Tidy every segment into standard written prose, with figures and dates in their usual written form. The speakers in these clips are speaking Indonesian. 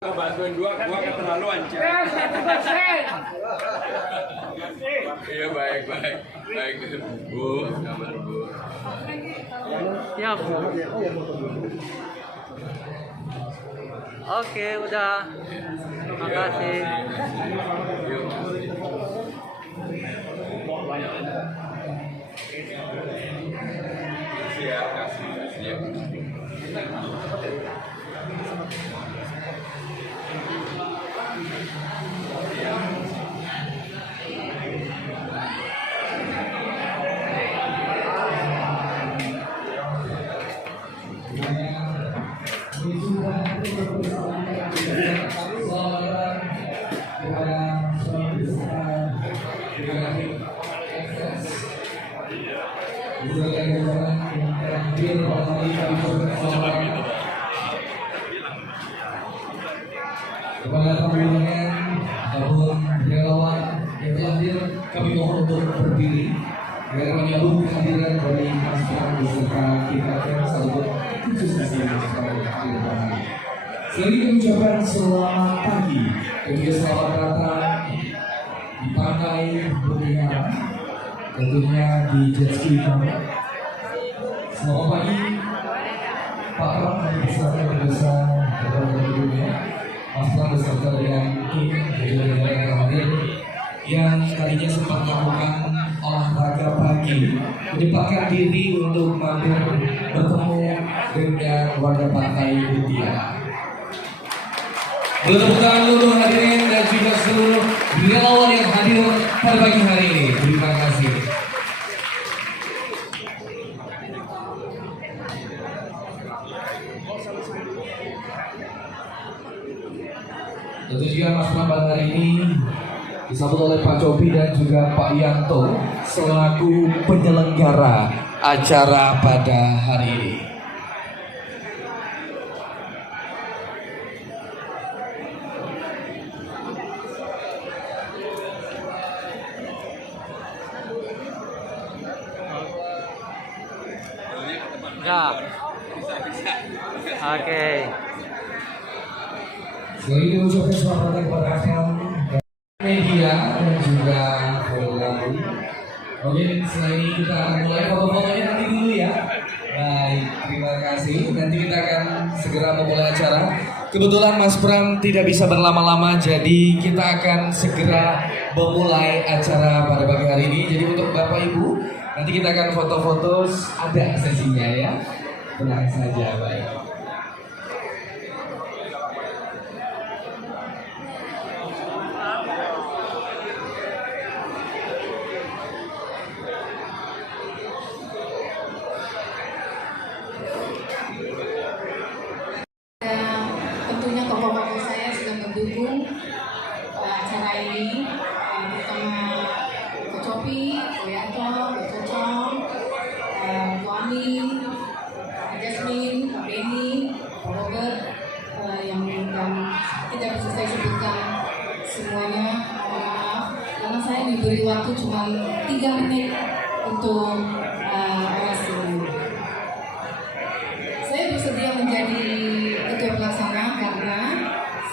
Bantuin gua keterlaluan, Cak. Iya, baik. Bu, kabar Bu. Siap. Oke, udah. Makasih. Siap, kasih. Kepada pemilihan ataupun relawan yang telah hadir, kami mohon untuk berdiri agar menyambut kehadiran dari masyarakat beserta kita sahabat khusus di sini. Sekali kami ucapkan selamat pagi dan juga selamat datang di pantai Buniara, tentunya di jet ski kami. Selamat pagi Pak Ram dan beserta dunia, Mas Pram beserta dengan tim yang hadir yang tadinya sempat melakukan olahraga pagi, menyempatkan diri untuk mampir bertemu dengan warga pantai Buniara. Tepuk tangan untuk hadirin dan juga seluruh relawan yang hadir pada pagi hari ini. Terima kasih. Tentu juga Mas Pram pada hari ini disambut oleh Pak Cobi dan juga Pak Yanto selaku penyelenggara acara pada hari ini. Enggak. Oke. Sekali lagi ucapkan selamat datang kepada rekan media dan juga fotografi. Oke, setelah ini kita akan mulai foto-fotonya nanti dulu ya. Baik, terima kasih. Nanti kita akan segera memulai acara. Kebetulan Mas Pram tidak bisa berlama-lama, jadi kita akan segera memulai acara pada pagi hari ini. Jadi untuk Bapak Ibu, nanti kita akan foto-foto, ada sesinya ya. Tenang saja, baik. Tentunya tokoh-tokoh saya sudah mendukung acara ini, terutama Pak Copi, Pak Yanto, Pak Cocong, Bu Amin, Pak Jasmine, Pak Benny, Pak Robert, yang tidak bisa saya sebutkan semuanya, mohon maaf, karena saya diberi waktu cuma 3 menit untuk orasi ini. Saya bersedia menjadi ketua pelaksana karena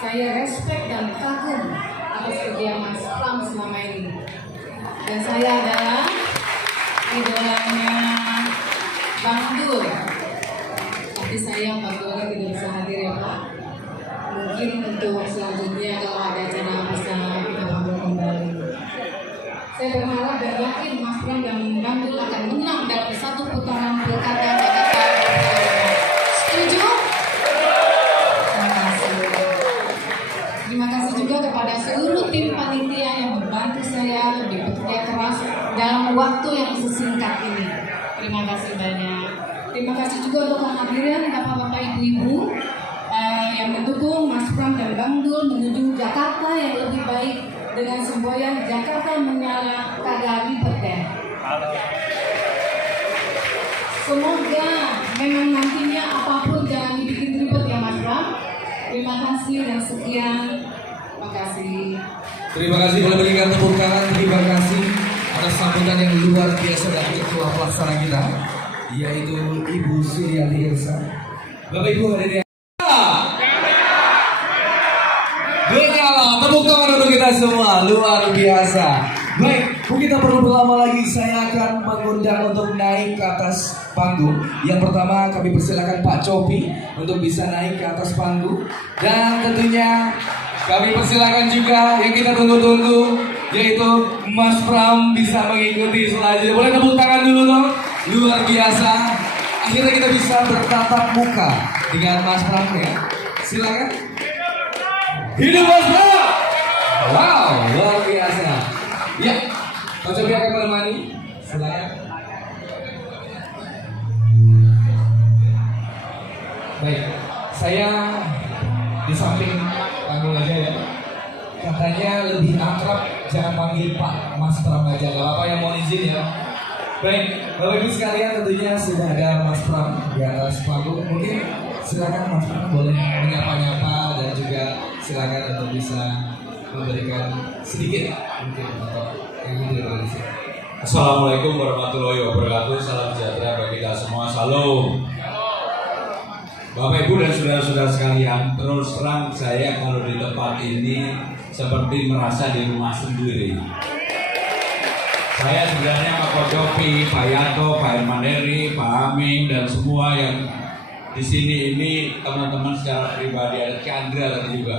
saya respect dan kagum atas kerja Mas Pram selama ini. Dan saya adalah idolanya Bang Dul. Tapi sayang Bang Dul tidak bisa hadir ya Pak. Mungkin untuk selanjutnya kalau ada acara bisa kita ngobrol kembali. Saya berharap dan yakin Mas Pram dan Bang Dul akan menang dalam satu putaran pilkada Jakarta. Setuju? Terima kasih juga kepada seluruh tim panitia yang membantu saya bekerja keras dalam waktu yang sesingkat ini. Terima kasih banyak. Terima kasih juga untuk kehadiran Bapak-bapak Ibu-ibu yang mendukung Mas Pram dan Bang Dul menuju Jakarta yang lebih baik dengan semboyan Jakarta menyala kagak ribet deh. Semoga memang nantinya apapun jangan dibikin ribet ya Mas Pram. Terima kasih dan sekian. Terima kasih. Terima kasih, boleh berikan tepuk tangan. Terima kasih atas sambutan yang luar biasa dari ketua pelaksana kita, yaitu Ibu Suryati Elsa. Bapak Ibu hadirin. tepuk tangan untuk kita semua, luar biasa. Baik, mungkin tak perlu berlama lagi, saya akan mengundang untuk naik ke atas panggung. Yang pertama kami persilakan Pak Copi untuk bisa naik ke atas panggung. Dan tentunya kami persilakan juga yang kita tunggu-tunggu, yaitu Mas Pram bisa mengikuti selanjutnya. Boleh tepuk tangan dulu dong, luar biasa. Akhirnya kita bisa bertatap muka dengan Mas Pram ya. Silakan. Hidup Mas Pram. Wow, luar biasa. Ya, Pak Copi akan menemani. Silakan. Baik, saya di samping panggung aja ya. Katanya lebih akrab jangan panggil Pak, Mas Pram aja. Gak apa yang mau izin ya. Baik, Bapak Ibu sekalian, tentunya sudah ada Mas Pram di atas panggung. Mungkin silakan Mas Pram boleh menyapa-nyapa dan juga silakan untuk bisa memberikan sedikit mungkin atau yang gitu. Assalamualaikum warahmatullahi wabarakatuh. Salam sejahtera bagi kita semua. Salam. Bapak Ibu dan saudara-saudara sekalian, terus terang saya kalau di tempat ini seperti merasa di rumah sendiri. Saya sebenarnya Pak Kocopi, Pak Yanto, Pak Hermaneri, Pak Amin dan semua yang di sini ini teman-teman secara pribadi, ada Chandra tadi juga.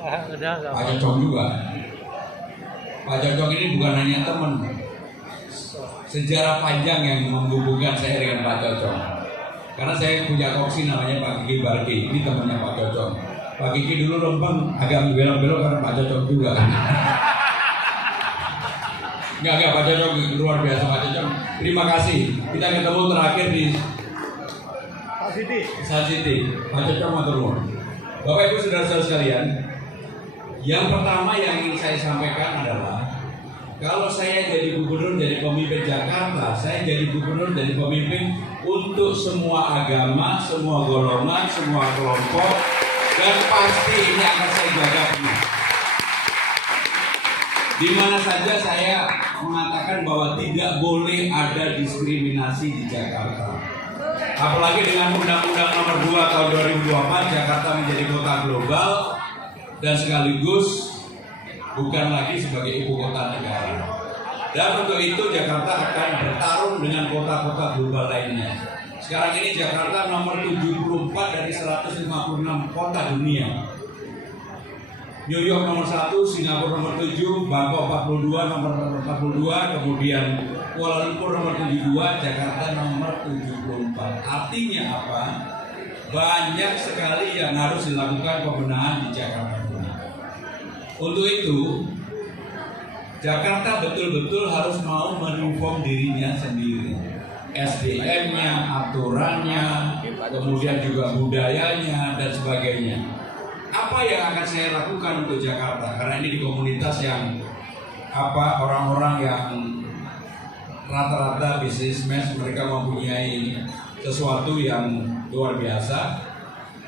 Pak Cocok juga. Pak Cocok ini bukan hanya teman, sejarah panjang yang menghubungkan saya dengan Pak Cocok. Karena saya punya koksi namanya Pak Kiki Barki, ini temannya Pak Cocok. Pak Kiki dulu lempeng agak belok-belok karena Pak Cocok juga. Enggak, Pak Cocok luar biasa Pak Cocok. Terima kasih. Kita ketemu terakhir di Sun City. Pak Cocok matur nuwun. Bapak Ibu saudara-saudara sekalian, yang pertama yang ingin saya sampaikan adalah kalau saya jadi gubernur, jadi pemimpin Jakarta, saya jadi gubernur, jadi pemimpin untuk semua agama, semua golongan, semua kelompok, dan pasti ini akan saya jaga penuh. Di mana saja saya mengatakan bahwa tidak boleh ada diskriminasi di Jakarta. Apalagi dengan Undang-Undang Nomor 2 Tahun 2024, Jakarta menjadi kota global dan sekaligus bukan lagi sebagai ibu kota negara. Dan untuk itu Jakarta akan bertarung dengan kota-kota global lainnya. Sekarang ini Jakarta nomor 74 dari 156 kota dunia. New York nomor 1, Singapura nomor 7, Bangkok 42, nomor 42, kemudian Kuala Lumpur nomor 72, Jakarta nomor 74. Artinya apa? Banyak sekali yang harus dilakukan pembenahan di Jakarta. Untuk itu, Jakarta betul-betul harus mau mereform dirinya sendiri. SDM-nya, aturannya, kemudian juga budayanya dan sebagainya. Apa yang akan saya lakukan untuk Jakarta? Karena ini di komunitas yang orang-orang yang rata-rata bisnismen, mereka mempunyai sesuatu yang luar biasa.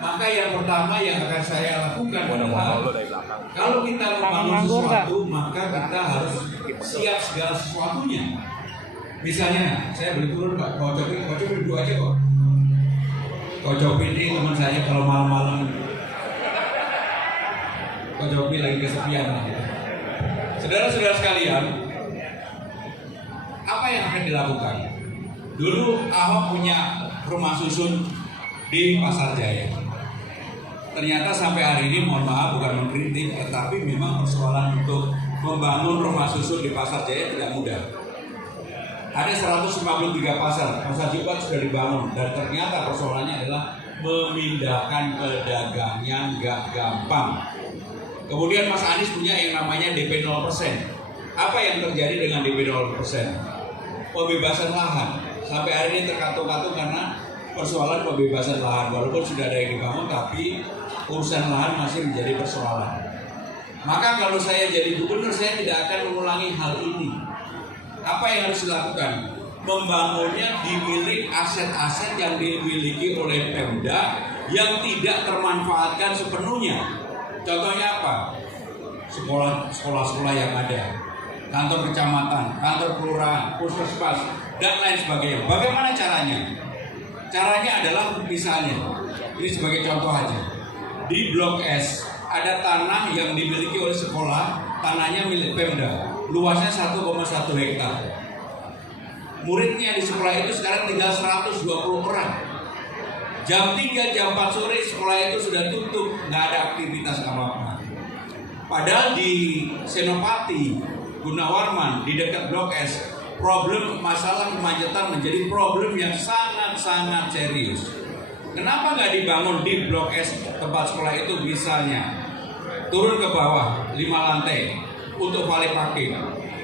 Maka yang pertama yang akan saya lakukan adalah kalau kita membangun sesuatu, maka kita harus siap segala sesuatunya. Misalnya, saya beli turun Pak Kocopi duduk aja kok. Kocopi ini teman saya kalau malam-malam Kocopi lagi kesepian. Saudara-saudara sekalian, apa yang akan dilakukan? Dulu Ahok punya rumah susun di Pasar Jaya. Ternyata sampai hari ini, mohon maaf bukan mengkritik, tetapi memang persoalan untuk membangun rumah susun di Pasar Jaya tidak mudah. Ada 153 pasar Jumat sudah dibangun dan ternyata persoalannya adalah memindahkan pedagangnya nggak gampang. Kemudian Mas Anies punya yang namanya DP 0%. Apa yang terjadi dengan DP 0%? Pembebasan lahan. Sampai hari ini terkatung-katung karena persoalan pembebasan lahan. Walaupun sudah ada yang dibangun, tapi urusan lahan masih menjadi persoalan. Maka kalau saya jadi gubernur, saya tidak akan mengulangi hal ini. Apa yang harus dilakukan? Membangunnya di milik aset-aset yang dimiliki oleh Pemda yang tidak termanfaatkan sepenuhnya. Contohnya apa? Sekolah-sekolah yang ada, kantor kecamatan, kantor kelurahan, puskesmas, dan lain sebagainya. Bagaimana caranya? Caranya adalah misalnya, ini sebagai contoh aja. di Blok S ada tanah yang dimiliki oleh sekolah, tanahnya milik Pemda, luasnya 1,1 hektar. Muridnya di sekolah itu sekarang tinggal 120 orang. Jam 3, jam 4 sore sekolah itu sudah tutup, nggak ada aktivitas apa-apa. Padahal di Senopati, Gunawarman, di dekat Blok S, problem masalah kemacetan menjadi problem yang sangat-sangat serius. Kenapa nggak dibangun di Blok S tempat sekolah itu misalnya turun ke bawah 5 lantai untuk valet parking.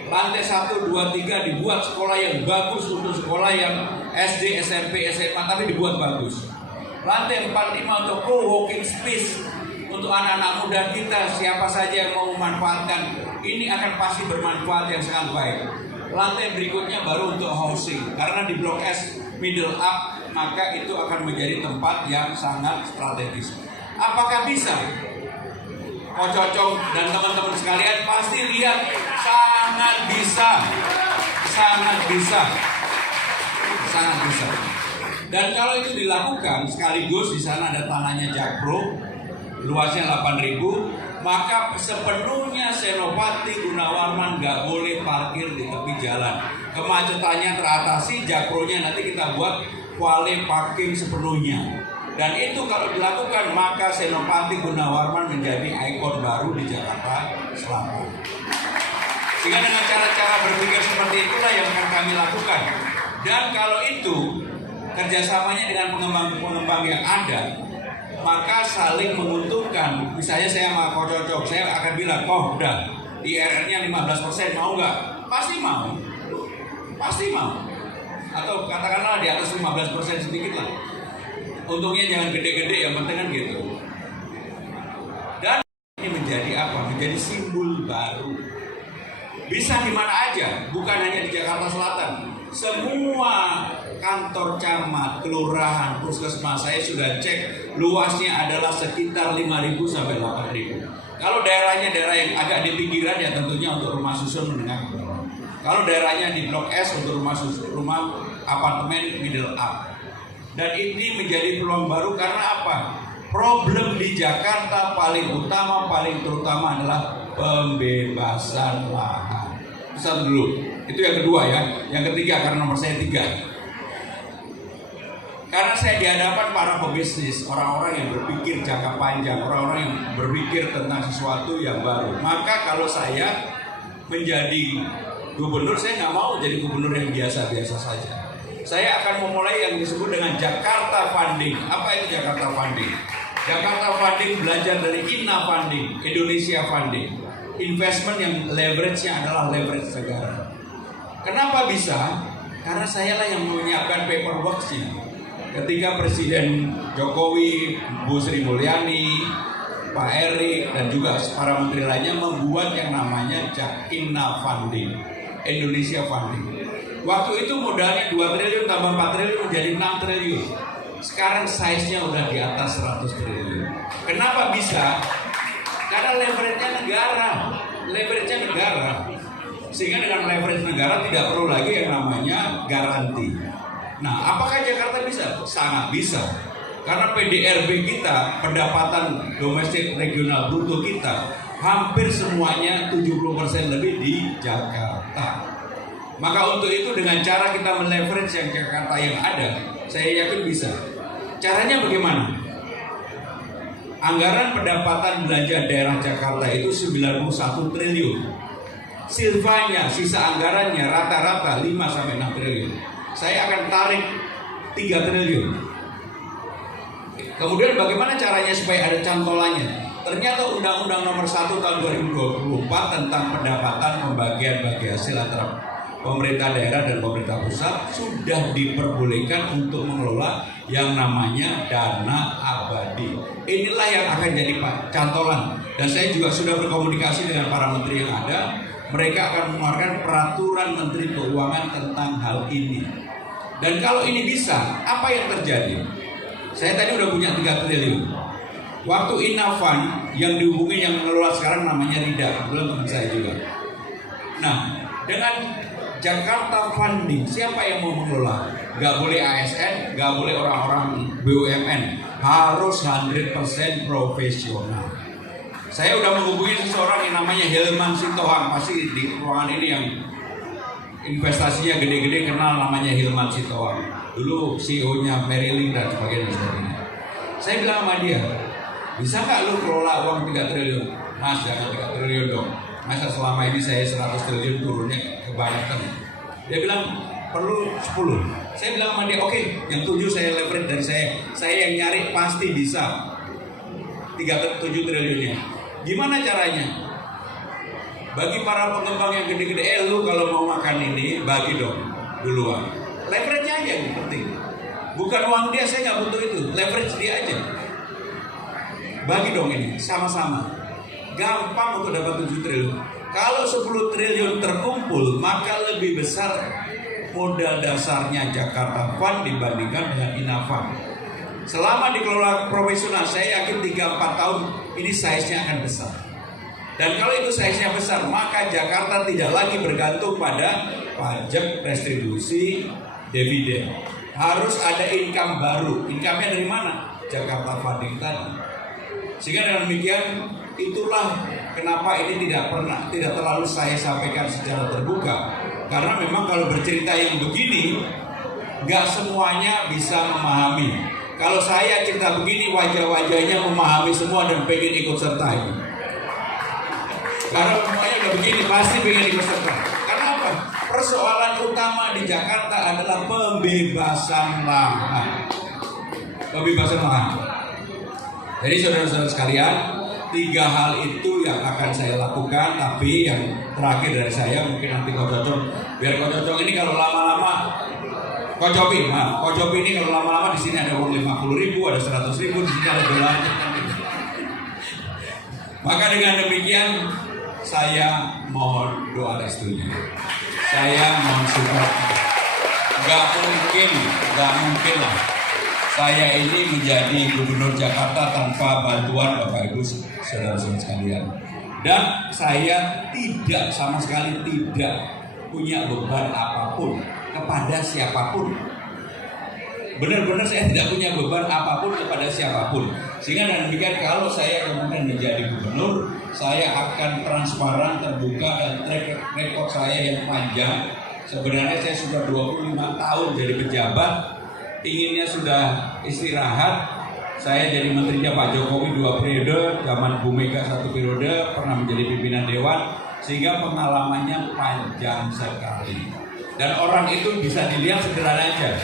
Lantai 1, 2, 3 dibuat sekolah yang bagus untuk sekolah yang SD, SMP, SMA tapi dibuat bagus. Lantai 4, 5 untuk co-working space untuk anak-anak muda kita, siapa saja yang mau memanfaatkan ini akan pasti bermanfaat yang sangat baik. Lantai berikutnya baru untuk housing, karena di Blok S middle up maka itu akan menjadi tempat yang sangat strategis. Apakah bisa? Ko Cocok dan teman-teman sekalian pasti lihat sangat bisa, sangat bisa, sangat bisa. Dan kalau itu dilakukan sekaligus di sana ada tanahnya Jakpro, luasnya 8.000, maka sepenuhnya Senopati Gunawarman nggak boleh parkir di tepi jalan. Kemacetannya teratasi, Jakpronya nanti kita buat valet parking sepenuhnya. Dan itu kalau dilakukan maka Senopati Gunawarman menjadi ikon baru di Jakarta Selatan. Sehingga dengan cara-cara berpikir seperti itulah yang akan kami lakukan. Dan kalau itu kerjasamanya dengan pengembang-pengembang yang ada, maka saling menguntungkan. Misalnya saya sama Ko Cocok, saya akan bilang, oh udah IRR-nya 15%, mau nggak? Pasti mau, pasti mau. Atau katakanlah di atas 15% sedikit lah. Untungnya jangan gede-gede, yang penting kan gitu. Dan ini menjadi apa? Menjadi simbol baru. Bisa di mana aja, bukan hanya di Jakarta Selatan. Semua kantor camat, kelurahan, puskesmas saya sudah cek luasnya adalah sekitar 5.000 sampai 8.000. Kalau daerahnya daerah yang agak di pinggiran ya tentunya untuk rumah susun menengah ke bawah. Kalau daerahnya di Blok S untuk rumah susun, rumah apartemen middle up. Dan ini menjadi peluang baru karena apa? Problem di Jakarta paling utama, paling terutama adalah pembebasan lahan. Itu satu dulu. Itu yang kedua ya. Yang ketiga karena nomor saya 3. Karena saya di hadapan para pebisnis, orang-orang yang berpikir jangka panjang, orang-orang yang berpikir tentang sesuatu yang baru. Maka kalau saya menjadi gubernur, saya nggak mau jadi gubernur yang biasa-biasa saja. Saya akan memulai yang disebut dengan Jakarta Funding. Apa itu Jakarta Funding? Jakarta Funding belajar dari INA Funding, Indonesia Funding. Investment yang leverage-nya adalah leverage negara. Kenapa bisa? Karena saya lah yang menyiapkan paperwork-nya. Ketika Presiden Jokowi, Bu Sri Mulyani, Pak Erik, dan juga para menteri lainnya membuat yang namanya INA Funding, Indonesia Funding. Waktu itu modalnya 2 triliun tambah 4 triliun menjadi 6 triliun. Sekarang size-nya udah di atas 100 triliun. Kenapa bisa? Karena leverage-nya negara. Leverage-nya negara. Sehingga dengan leverage negara tidak perlu lagi yang namanya garansi. Nah, apakah Jakarta bisa? Sangat bisa. Karena PDRB kita, pendapatan domestik regional bruto kita, hampir semuanya 70% lebih di Jakarta. Maka untuk itu dengan cara kita meleverage yang Jakarta yang ada, saya yakin bisa. Caranya bagaimana? Anggaran pendapatan belanja daerah Jakarta itu 91 triliun. Silvanya, sisa anggarannya rata-rata 5 sampai 6 triliun. Saya akan tarik 3 triliun. Kemudian bagaimana caranya supaya ada cantolannya? Ternyata Undang-Undang Nomor 1 Tahun 2024 tentang pendapatan pembagian bagi hasil antara pemerintah daerah dan pemerintah pusat sudah diperbolehkan untuk mengelola yang namanya dana abadi. Inilah yang akan jadi cantolan. Dan saya juga sudah berkomunikasi dengan para menteri yang ada. Mereka akan mengeluarkan peraturan Menteri Keuangan tentang hal ini. Dan kalau ini bisa, apa yang terjadi? Saya tadi udah punya 3 triliun. Waktu Inafan yang dihubungi yang mengelola sekarang namanya Rida, belum teman saya juga. Nah, dengan Jakarta Funding, siapa yang mau mengelola? Gak boleh ASN, gak boleh orang-orang BUMN. harus 100% profesional. Saya udah menghubungi seseorang yang namanya Hilman Sitohang, pasti di ruangan ini yang investasinya gede-gede kenal namanya Hilman Sitohang. Dulu CEO-nya Merrill dan sebagainya. Saya bilang sama dia, bisa nggak lu kelola uang 3 triliun? Mas, jangan 3 triliun dong. Masa selama ini saya 100 triliun turunnya kebanyakan. Dia bilang perlu 10. Saya bilang sama dia, oke, yang 7 saya leverage dari saya. Saya yang nyari pasti bisa 7 triliunnya. Gimana caranya? Bagi para pengembang yang gede-gede, lu kalau mau makan ini bagi dong duluan. Leverage aja yang penting. Bukan uang dia, saya nggak butuh itu. Leverage dia aja. Bagi dong ini sama-sama. Gampang untuk dapat 7 triliun. Kalau 10 triliun terkumpul, maka lebih besar modal dasarnya Jakarta Fund dibandingkan dengan Inafa. Selama dikelola profesional, saya yakin 3-4 tahun ini size-nya akan besar. Dan kalau itu size-nya besar, maka Jakarta tidak lagi bergantung pada pajak, restribusi, dividen. Harus ada income baru. Income-nya dari mana? Jakarta Funding tadi. Sehingga dengan demikian, itulah kenapa ini tidak terlalu saya sampaikan secara terbuka. Karena memang kalau bercerita yang begini, nggak semuanya bisa memahami. Kalau saya cerita begini, wajah-wajahnya memahami semua dan pengen ikut serta ini. Karena semuanya udah begini, pasti pengen ikut serta. Karena apa? Persoalan utama di Jakarta adalah pembebasan lahan. Pembebasan lahan. Jadi saudara-saudara sekalian, 3 hal itu yang akan saya lakukan. Tapi yang terakhir dari saya, mungkin nanti kau cocok. Biar kau cocok ini kalau lama-lama Kocopi, Kocopi ini kalau lama-lama di sini ada uang 50.000, ada 100.000, di sini ada dolar. Maka dengan demikian saya mohon doa restunya. Saya mohon support. Gak mungkin lah. Saya ini menjadi gubernur Jakarta tanpa bantuan Bapak Ibu saudara-saudara sekalian. Dan saya tidak sama sekali tidak punya beban apapun kepada siapapun. Benar-benar saya tidak punya beban apapun kepada siapapun. Sehingga dengan demikian kalau saya kemudian menjadi gubernur, saya akan transparan, terbuka, dan track record saya yang panjang. Sebenarnya saya sudah 25 tahun jadi pejabat, inginnya sudah istirahat. Saya jadi menterinya Pak Jokowi 2 periode, zaman Bu Mega 1 periode, pernah menjadi pimpinan dewan, sehingga pengalamannya panjang sekali. Dan orang itu bisa dilihat sederhana aja.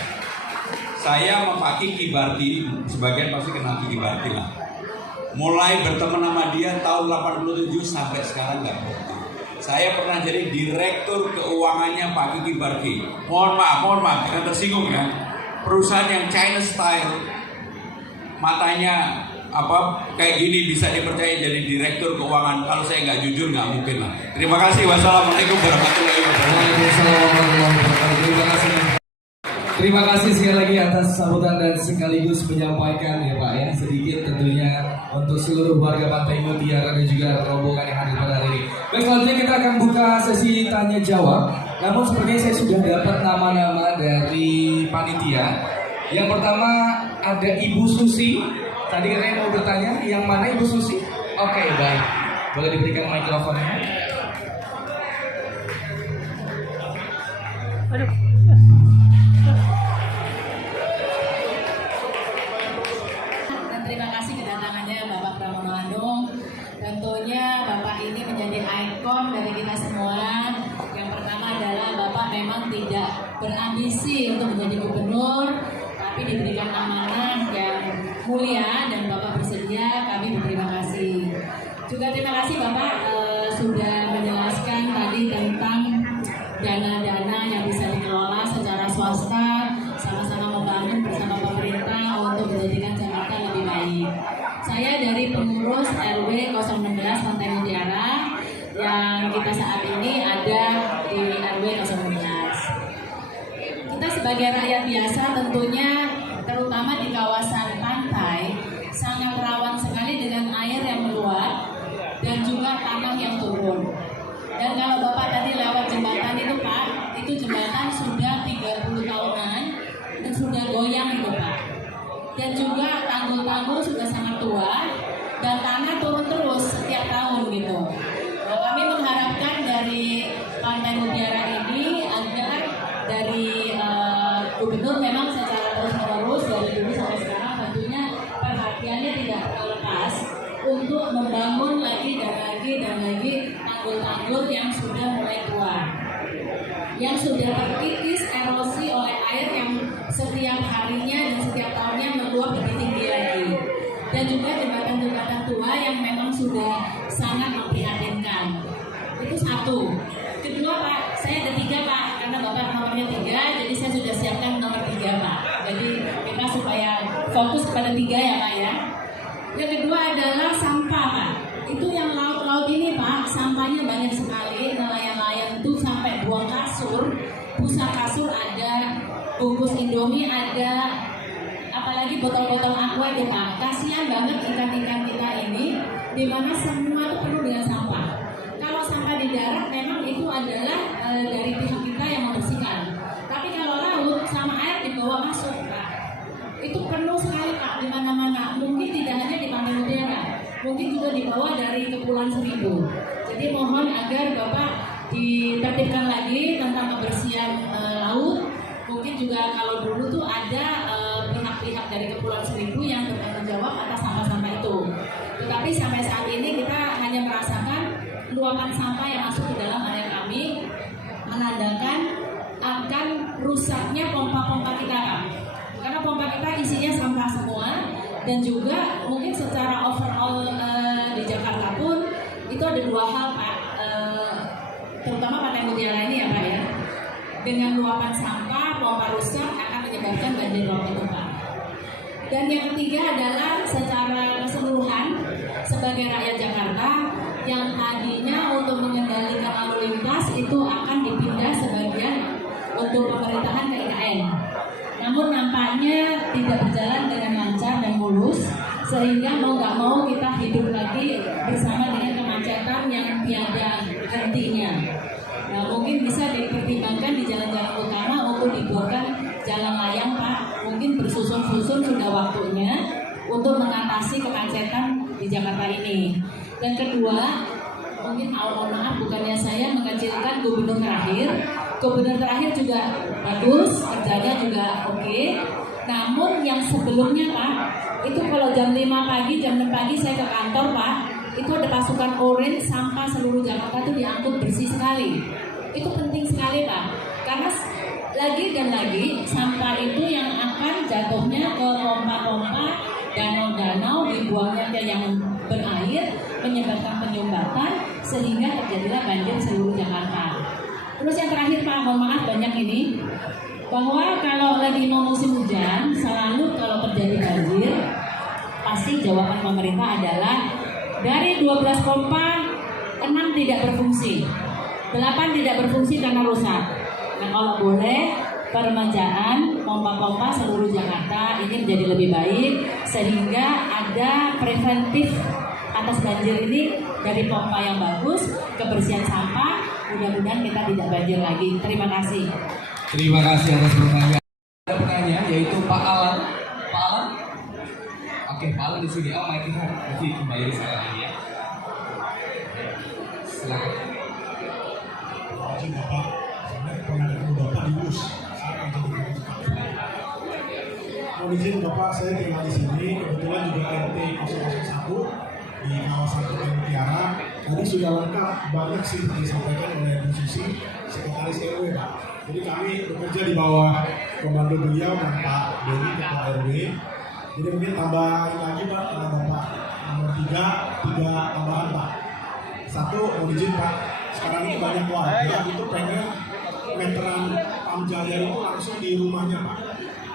Saya sama Kiki Barti, sebagian pasti kenal Kiki Barti lah. Mulai berteman sama dia tahun 87 sampai sekarang nggak berhenti. Saya pernah jadi direktur keuangannya Pak Kiki Barti. Mohon maaf, karena tersinggung kan. Perusahaan yang China style, matanya kayak gini bisa dipercaya jadi direktur keuangan. Kalau saya nggak jujur nggak mungkin lah. Terima kasih. Wassalamualaikum warahmatullahi wabarakatuh. Terima kasih sekali lagi atas sambutan dan sekaligus menyampaikan ya Pak ya, sedikit tentunya untuk seluruh warga Pantai Mutiara dan juga rombongan yang hadir pada hari ini. Baik, selanjutnya kita akan buka sesi tanya jawab. Namun sepertinya saya sudah dapat nama-nama dari panitia. Yang pertama ada Ibu Susi. Tadi katanya mau bertanya, yang mana Ibu Susi? Oke, baik. Boleh diberikan mikrofonnya. Aduh. Terima kasih kedatangannya Bapak Pramono Anung. Tentunya Bapak ini menjadi ikon dari kita semua. Yang pertama adalah Bapak memang tidak berambisi untuk menjadi gubernur, tapi diberikan amanah yang mulia dan Bapak bersedia. Kami berterima kasih. Juga terima kasih Bapak sudah menjelaskan tadi tentang dana-dana yang bisa dikelola secara swasta, sama-sama membangun bersama pemerintah untuk menjadikan Jakarta lebih baik. Saya dari pengurus RW 016 Pantai Mutiara yang kita saat ini ada di RW 016. Kita sebagai rakyat biasa tentunya terutama di kawasan pantai sangat rawan sekali dengan air yang meluap dan juga tanah yang turun. Dan kalau Bapak tadi lewat jembatan itu Pak, itu jembatan sudah 30 tahunan dan sudah goyang itu Pak. Dan juga tanggul bangun sudah sangat tua dan tanah turun terus setiap tahun gitu. Nah, kami mengharapkan dari Pantai Mutiara ini agar dari gubernur memang secara terus-menerus dari dulu sampai sekarang tentunya perhatiannya tidak terlepas untuk membangun lagi dan lagi tanggul-tanggul yang sudah mulai tua, yang sudah terkikis erosi oleh air yang setiap harinya dan setiap tahunnya meluap lebih tinggi lagi, dan juga jembatan-jembatan tua yang memang sudah sangat memprihatinkan. Itu satu. Kedua Pak, saya ada 3 Pak, karena Bapak nomornya 3, jadi saya sudah siapkan nomor 3 Pak. Jadi kita supaya fokus kepada 3 ya Pak ya. Yang kedua adalah sampah Pak. Itu yang laut-laut ini Pak, sampahnya banyak sekali. Nelayan-nelayan itu sampai buang kasur, busa kasur ada, bungkus Indomie ada, apalagi botol-botol aqua itu Pak. Kasihan banget ikan-ikan kita ini, di mana semua itu penuh dengan sampah. Kalau sampah di darat memang itu adalah dari pihak kita yang membersihkan. Tapi kalau laut sama air dibawa masuk Pak, itu penuh sekali Pak di mana-mana. Mungkin tidak hanya di Pantai Mutiara, mungkin juga dibawa dari Kepulauan Seribu. Jadi mohon agar Bapak ditertibkan lagi tentang kebersihan laut. Mungkin juga kalau dulu tuh ada pihak-pihak dari Kepulauan Seribu yang bertanggung jawab atas sampah-sampah itu. Tetapi sampai saat ini kita hanya merasakan luapan sampah yang masuk ke dalam area kami, menandakan akan rusaknya pompa-pompa kita Pak. Karena pompa kita isinya sampah semua, dan juga mungkin secara overall di Jakarta pun itu ada 2 hal Pak, terutama Pantai Mutiara ini ya Pak ya. Dengan luapan sampah, pompa rusak akan menyebabkan banjir rob itu Pak. Dan yang ketiga adalah secara keseluruhan sebagai rakyat Jakarta yang tadinya untuk mengendalikan lalu lintas itu akan dipindah sebagian untuk pemerintahan ke IKN. Namun nampaknya tidak berjalan dengan lancar dan mulus, sehingga mau nggak mau kita hidup lagi bersama dengan kemacetan yang tiada hentinya. Nah, mungkin bisa dipertimbangkan di jalan-jalan utama untuk dibuatkan jalan layang Pak. Mungkin bersusun-susun sudah waktunya untuk mengatasi kemacetan di Jakarta ini. Dan kedua, mungkin mohon maaf bukannya saya mengecilkan gubernur terakhir. Gubernur terakhir juga bagus, kerjanya juga oke. Namun yang sebelumnya Pak, itu kalau jam 5 pagi, jam 6 pagi saya ke kantor Pak, itu ada pasukan orange, sampah seluruh Jakarta itu diangkut bersih sekali. Itu penting sekali Pak, karena lagi dan lagi sampah itu yang akan jatuhnya ke pompa-pompa, danau-danau, dibuangnya ke yang berair, menyebabkan penyumbatan sehingga terjadilah banjir seluruh Jakarta. Terus yang terakhir Pak, mohon maaf banyak ini, bahwa kalau lagi mau musim hujan, selalu kalau terjadi banjir, pasti jawaban pemerintah adalah dari 12 pompa, 6 tidak berfungsi, 8 tidak berfungsi karena rusak. Nah kalau boleh, permajaan pompa-pompa seluruh Jakarta ini menjadi lebih baik, sehingga ada preventif atas banjir ini dari pompa yang bagus, kebersihan sampah, mudah-mudahan kita tidak banjir lagi. Terima kasih. Terima kasih atas pertanyaan. Ada pertanyaan yaitu Pak Alan. Pak Alan? Oke, Pak Alan di sini. Oh, Mike Ihan. Jadi kembali sekali ya. Silakan. Izin Bapak, saya pernah ketemu Bapak di bus. Mohon izin Bapak, saya tinggal di sini. Kebetulan juga RT 001 di kawasan Pantai Mutiara. Tadi sudah lengkap, banyak sih yang disampaikan oleh Bu Susi, Sekretaris RW Pak. Jadi kami bekerja di bawah komando beliau dan Pak Doni, Ketua RW. Jadi mungkin tambahin lagi Pak, karena Bapak nomor 3 tambahan Pak. 1, mohon izin Pak, sekarang ini banyak warga itu pengen meteran Pamjaya itu langsung di rumahnya Pak.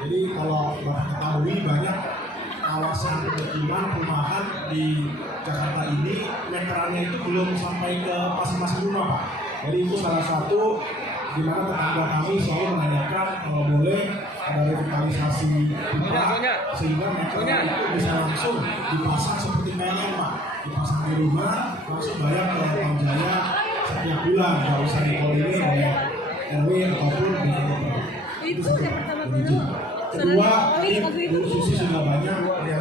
Jadi kalau Bapak ketahui banyak kawasan pemukiman perumahan di Jakarta ini meterannya itu belum sampai ke masing-masing rumah Pak. Jadi itu salah satu di mana tetangga kami selalu menanyakan kalau boleh ada revitalisasi pipa sehingga meteran itu bisa langsung dipasang seperti PLN Pak. Dipasang di rumah langsung bayar ke Pamjaya setiap bulan, nggak usah dikoordinir oleh RW ataupun developer. Itu satu. Kedua, Bu Susi sudah banyak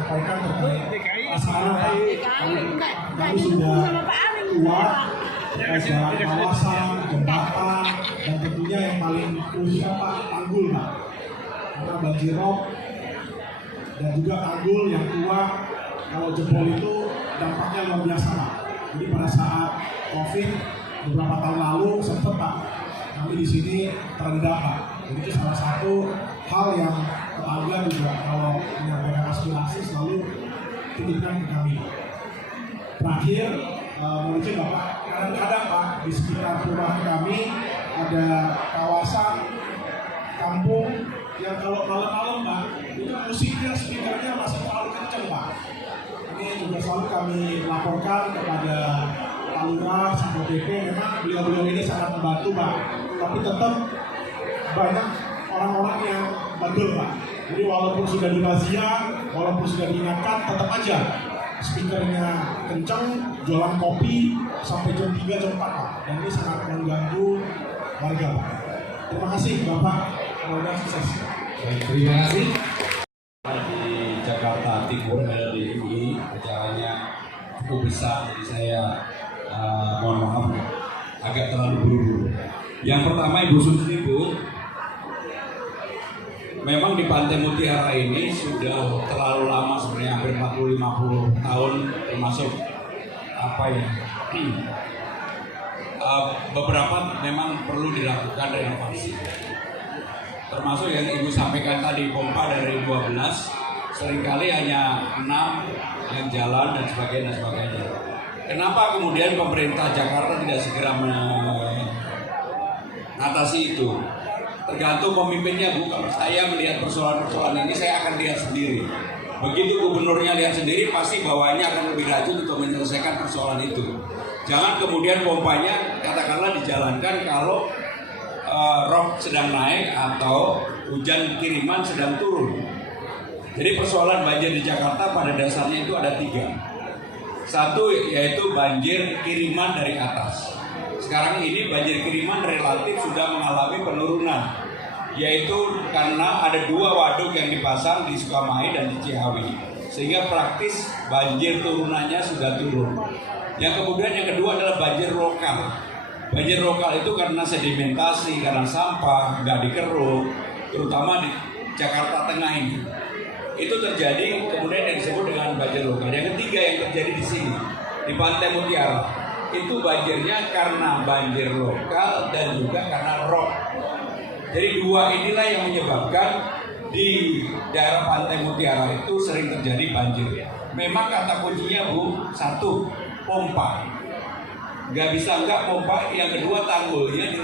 sampaikan terkait pasangan Pak. Kami sudah tua terkait jalan kawasan, jembatan, dan tentunya yang paling krusial Pak, tanggul Pak. Karena banjirop dan juga tanggul yang tua kalau jebol itu dampaknya luar biasa Pak. Jadi pada saat COVID beberapa tahun lalu sempat Pak, kami di sini terendam Pak. Jadi itu salah satu hal yang tetangga juga kalau menyampaikan aspirasi selalu titipkan ke kami. Terakhir, mohon izin Bapak, kadang-kadang Pak di sekitar perumahan kami ada kawasan kampung yang kalau malam-malam Pak itu musiknya, speakernya masih terlalu kencang Pak. Ini juga selalu kami laporkan kepada Pak Lurah, Satpol PP. Memang beliau-beliau ini sangat membantu Pak, tapi tetap banyak orang-orang yang bandel Pak. Jadi walaupun sudah dirazia, walaupun sudah diingatkan, tetap aja speakernya kencang, jualan kopi sampai jam 3, jam 4 Pak. Dan ini sangat mengganggu warga Pak. Terima kasih Bapak, semoga sukses. Terima kasih. Di Jakarta Timur ada di UI, acaranya cukup besar, jadi saya mohon maaf agak terlalu buru-buru. Yang pertama Ibu Sutri Bu, memang di Pantai Mutiara ini sudah terlalu lama sebenarnya, hampir 40-50 tahun, termasuk apa ya, beberapa memang perlu dilakukan renovasi. Termasuk yang Ibu sampaikan tadi, pompa dari 12 seringkali hanya 6 yang jalan dan sebagainya. Kenapa kemudian pemerintah Jakarta tidak segera mengatasi itu? Tergantung pemimpinnya Bu. Kalau saya melihat persoalan-persoalan ini, saya akan lihat sendiri. Begitu gubernurnya lihat sendiri, pasti bawaannya akan lebih rajin untuk menyelesaikan persoalan itu. Jangan kemudian pompanya katakanlah dijalankan kalau rop sedang naik atau hujan kiriman sedang turun. Jadi persoalan banjir di Jakarta pada dasarnya itu ada 3. Satu yaitu banjir kiriman dari atas. Sekarang ini banjir kiriman relatif sudah mengalami penurunan, yaitu karena ada 2 waduk yang dipasang di Sukamahi dan di Ciawi, sehingga praktis banjir turunannya sudah turun. Yang kemudian yang kedua adalah banjir lokal. Banjir lokal itu karena sedimentasi, karena sampah, nggak dikeruk, terutama di Jakarta Tengah ini. Itu terjadi, kemudian yang disebut dengan banjir lokal. Yang ketiga yang terjadi di sini, di Pantai Mutiara, itu banjirnya karena banjir lokal dan juga karena rob. Jadi 2 inilah yang menyebabkan di daerah Pantai Mutiara itu sering terjadi banjir. Memang kata kuncinya Bu, 1, pompa. Nggak bisa enggak pompa. Yang kedua, tanggulnya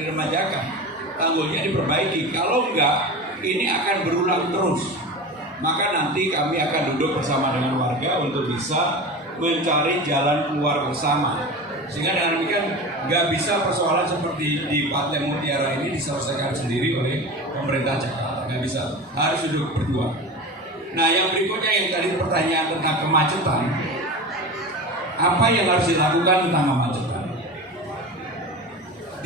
diremajakan, tanggulnya diperbaiki. Kalau enggak, ini akan berulang terus. Maka nanti kami akan duduk bersama dengan warga untuk bisa mencari jalan keluar bersama. Sehingga dengan demikian nggak bisa persoalan seperti di Pantai Mutiara ini diselesaikan sendiri oleh pemerintah Jakarta. Nggak bisa, harus duduk berdua. Nah yang berikutnya yang tadi pertanyaan tentang kemacetan. Apa yang harus dilakukan tentang kemacetan?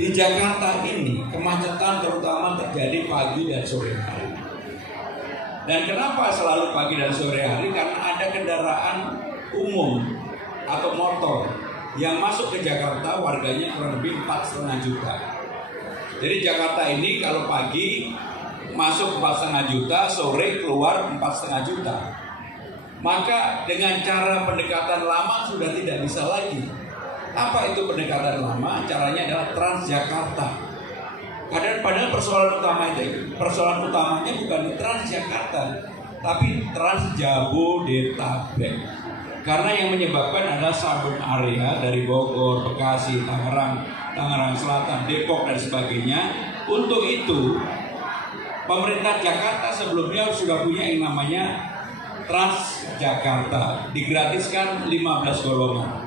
Di Jakarta ini kemacetan terutama terjadi pagi dan sore hari. Dan kenapa selalu pagi dan sore hari? Karena ada kendaraan umum atau motor yang masuk ke Jakarta, warganya kurang lebih 4,5 juta. Jadi Jakarta ini kalau pagi masuk 4,5 juta, sore keluar 4,5 juta. Maka dengan cara pendekatan lama sudah tidak bisa lagi. Apa itu pendekatan lama? Caranya adalah Transjakarta. Padahal persoalan utamanya bukan di Transjakarta, tapi Transjabodetabek. Karena yang menyebabkan adalah sabun area dari Bogor, Bekasi, Tangerang Selatan, Depok dan sebagainya. Untuk itu, pemerintah Jakarta sebelumnya sudah punya yang namanya Transjakarta, digratiskan 15 golongan.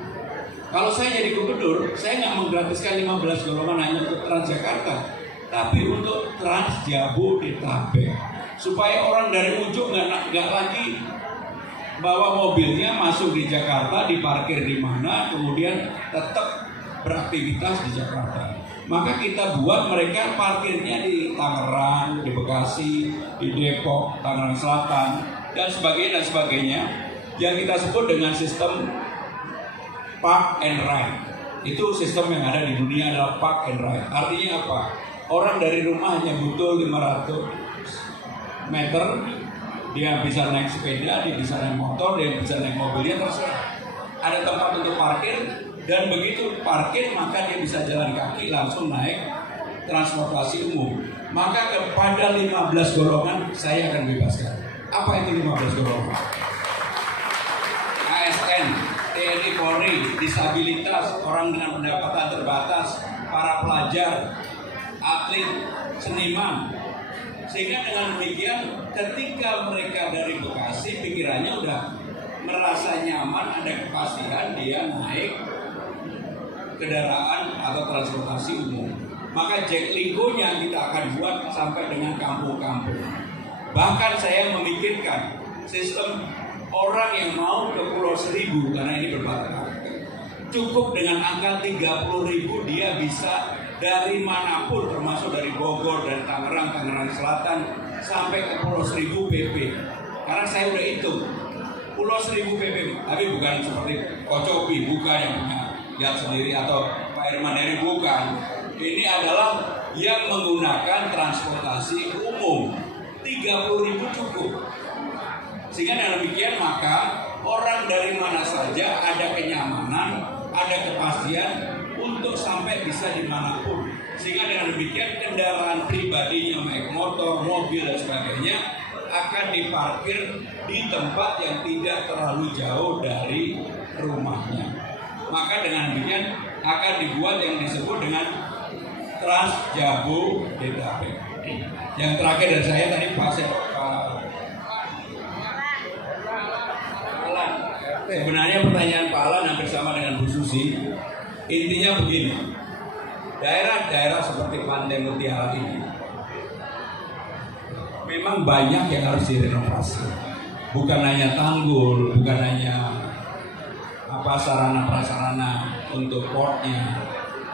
Kalau saya jadi gubernur, saya nggak menggratiskan 15 golongan hanya untuk Transjakarta, tapi untuk Transjabodetabek, supaya orang dari ujung nggak lagi bawa mobilnya masuk di Jakarta, diparkir di mana, kemudian tetap beraktivitas di Jakarta. Maka kita buat mereka parkirnya di Tangerang, di Bekasi, di Depok, Tangerang Selatan, dan sebagainya yang kita sebut dengan sistem park and ride. Itu sistem yang ada di dunia adalah park and ride. Artinya apa? Orang dari rumah hanya butuh 500 meter, dia bisa naik sepeda, dia bisa naik motor, dia bisa naik mobilnya, terserah. Ada tempat untuk parkir, dan begitu parkir maka dia bisa jalan kaki langsung naik transportasi umum. Maka kepada 15 golongan saya akan bebaskan. Apa itu 15 golongan? ASN, TNI Polri, disabilitas, orang dengan pendapatan terbatas, para pelajar, atlet, seniman. Sehingga dengan demikian ketika mereka dari Bekasi pikirannya udah merasa nyaman, ada kepastian dia naik kendaraan atau transportasi umum. Maka Jaklingko-nya kita akan buat sampai dengan kampung-kampung. Bahkan saya memikirkan sistem orang yang mau ke Pulau Seribu, karena ini berbatasan, cukup dengan angka 30.000 dia bisa dari manapun, termasuk dari Bogor, dari Tangerang, Tangerang Selatan, sampai ke Pulau Seribu PP. Karena saya udah hitung Pulau Seribu PP, tapi bukan seperti Kocopi, bukan yang punya Yat sendiri atau Pak Irman Heri, bukan. Ini adalah yang menggunakan transportasi umum. 30.000 cukup. Sehingga dengan demikian maka orang dari mana saja ada kenyamanan, ada kepastian untuk sampai bisa dimanapun. Sehingga dengan demikian kendaraan pribadinya, baik motor, mobil dan sebagainya, akan diparkir di tempat yang tidak terlalu jauh dari rumahnya. Maka dengan demikian akan dibuat yang disebut dengan Trans Jabodetabek. Yang terakhir dari saya tadi Pak Alan. Sebenarnya pertanyaan Pak Alan hampir sama dengan Bu Susi. Intinya begini, daerah-daerah seperti Pantai Mutiara ini memang banyak yang harus direnovasi. Bukan hanya tanggul, bukan hanya sarana-prasarana untuk portnya,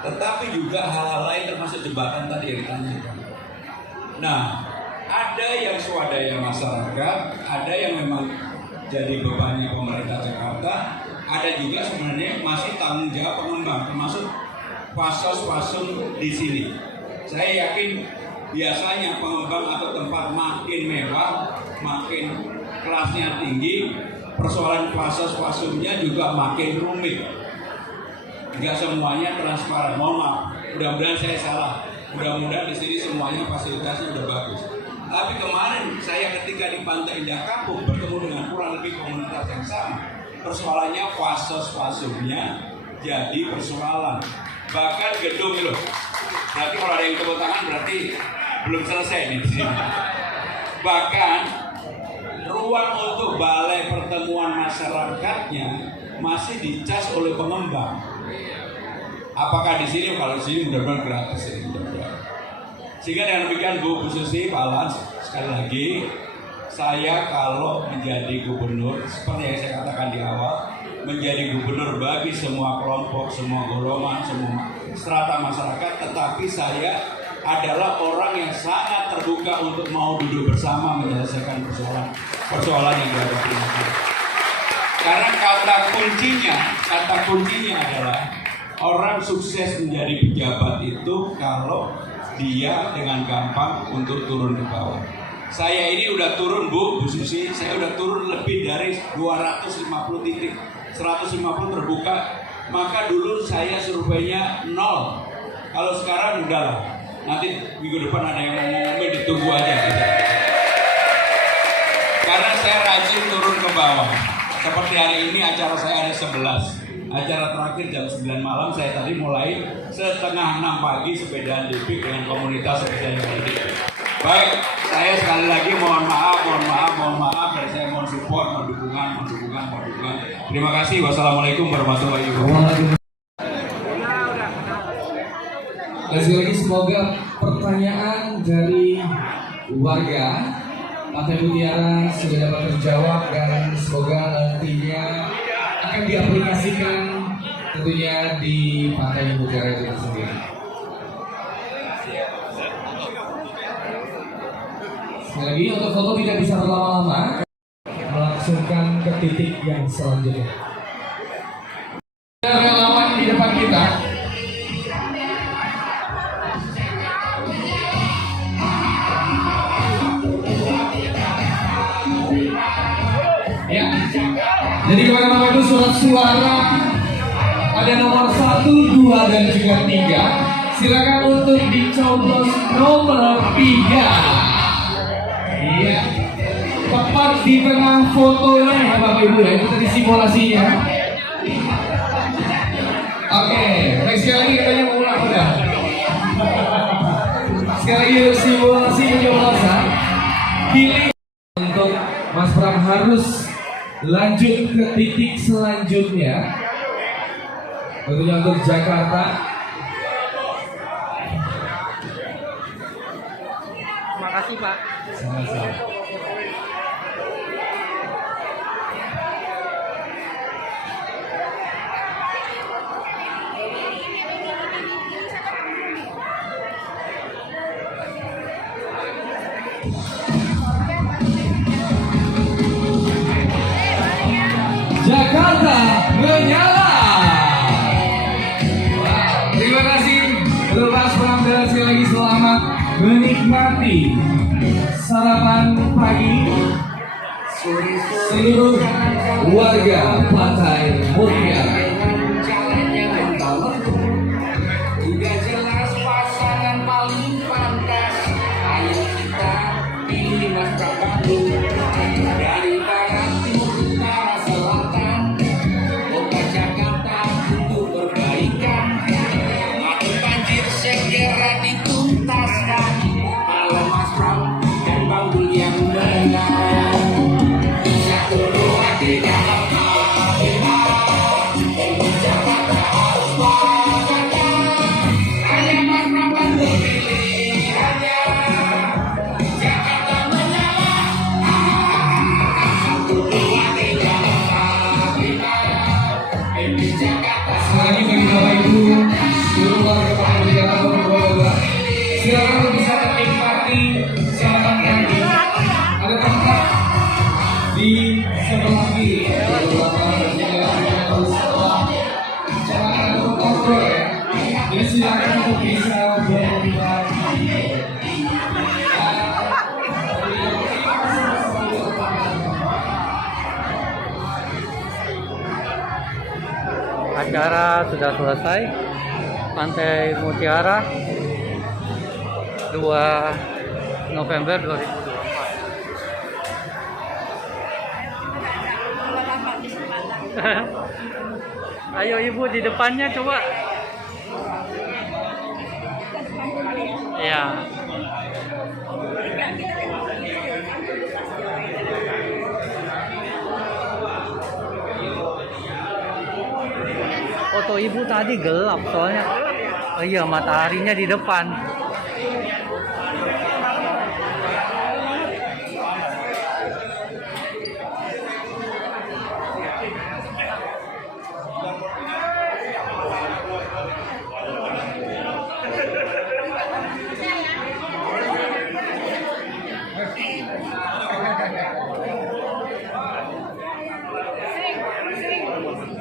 tetapi juga hal-hal lain termasuk jembatan tadi yang ditanyakan. Nah, ada yang swadaya masyarakat, ada yang memang jadi bebannya pemerintah Jakarta, ada juga sebenarnya masih tanggung jawab pengembang, termasuk Fasos-Fasum di sini. Saya yakin biasanya pengembang atau tempat makin mewah, makin kelasnya tinggi, persoalan Fasos-Fasumnya juga makin rumit. Tidak semuanya transparan. Mohon maaf, mudah-mudahan saya salah. Mudah-mudahan di sini semuanya fasilitasnya udah bagus. Tapi kemarin saya ketika di Pantai Indah Kapuk bertemu dengan kurang lebih komunitas yang sama. Persoalannya Fasos-Fasumnya jadi persoalan. Bahkan gedung loh. Berarti kalau ada yang tepuk tangan berarti belum selesai nih di sini. Bahkan ruang untuk balai pertemuan masyarakatnya masih dicas oleh pengembang. Apakah di sini? Kalau di sini mudah-mudahan gratis ya. Sehingga dengan demikian Bu Susi, Pak Alan, sekali lagi saya kalau menjadi gubernur seperti yang saya katakan di awal, menjadi gubernur bagi semua kelompok, semua golongan, semua strata masyarakat, tetapi saya adalah orang yang sangat terbuka untuk mau duduk bersama menyelesaikan persoalan yang dihadapi. Karena kata kuncinya adalah orang sukses menjadi pejabat itu kalau dia dengan gampang untuk turun ke bawah. Saya ini udah turun Bu Susi, saya udah turun lebih dari 250 titik, 150 terbuka. Maka dulu saya surveinya 0. Kalau sekarang udah lah. Nanti minggu depan ada yang ngomong, ditunggu aja gitu. Karena saya rajin turun ke bawah. Seperti hari ini acara saya ada 11. Acara terakhir jam 9 malam, saya tadi mulai setengah 6 pagi sepedaan dipik dengan komunitas sepeda yang tadi. Baik, saya sekali lagi mohon maaf dan saya mohon support, mohon dukungan. Terima kasih. Wassalamualaikum warahmatullahi wabarakatuh. Dan sekali lagi semoga pertanyaan dari warga Pantai Mutiara sudah dapat terjawab dan semoga nantinya akan diaplikasikan tentunya di Pantai Mutiara itu sendiri. Sekali lagi untuk foto tidak bisa berlama-lama. dilangsungkan ke titik yang selanjutnya. Relawan di depan kita. Ya, jadi kemana-mana itu surat suara ada nomor 1, 2, dan juga 3. Silakan untuk dicoblos nomor 3. Iya, tepat di tengah fotonya ya Bapak Ibu ya, itu tadi simulasinya. Oke, baik sekali lagi katanya mau ulang udah. Sekali lagi simulasi pencoblosan. Pilih untuk Mas Pram harus lanjut ke titik selanjutnya. Tentunya untuk Jakarta. Makasih Pak. Sama-sama. Jakarta menyala. Wow, terima kasih untuk Mas Pram dan sekali lagi selamat menikmati sarapan pagi seluruh warga Pantai Mutiara. Udah jelas pasangan paling pantas. Ayo kita pilih Mas Prabowo. Dari barat, timur, utara, selatan, kota Jakarta untuk perbaikan. Mati banjir segera dituntaskan. Kalau Mas Pram dan Bang Dul yang menang. Satu, dua, tiga, Jakarta harus waspada. Hanya Mas Pram dan Dul pilihannya. Jakarta menyala. Satu, dua, tiga, empat, lima. Mimpi Jakarta. Sekali lagi bagi Bapak Ibu seluruh warga Pantai Mutiara Bapak-Bapak, silakan bisa menikmati sarapan pagi. Ada tempat di sebelah kiri, di belakang dan juga di sebelah. Jangan untuk kontrol ya. Jadi silakan untuk bisa berkomunikasi. Acara sudah selesai. Pantai Mutiara 2 November 2024. Ayo Ibu di depannya coba. Ya. Foto Ibu tadi gelap soalnya. Oh iya, mataharinya di depan.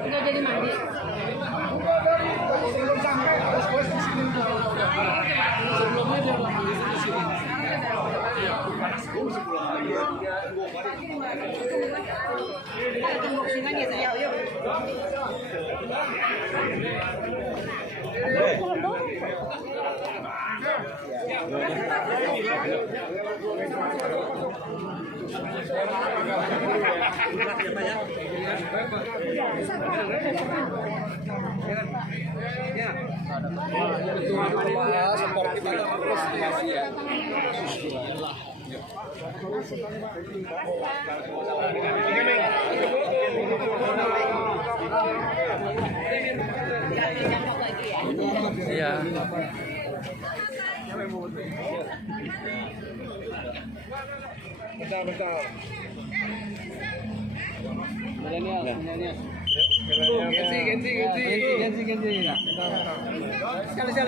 Nggak jadi mandi. Iya.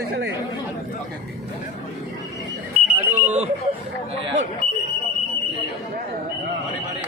Sekali. Aduh. Mari.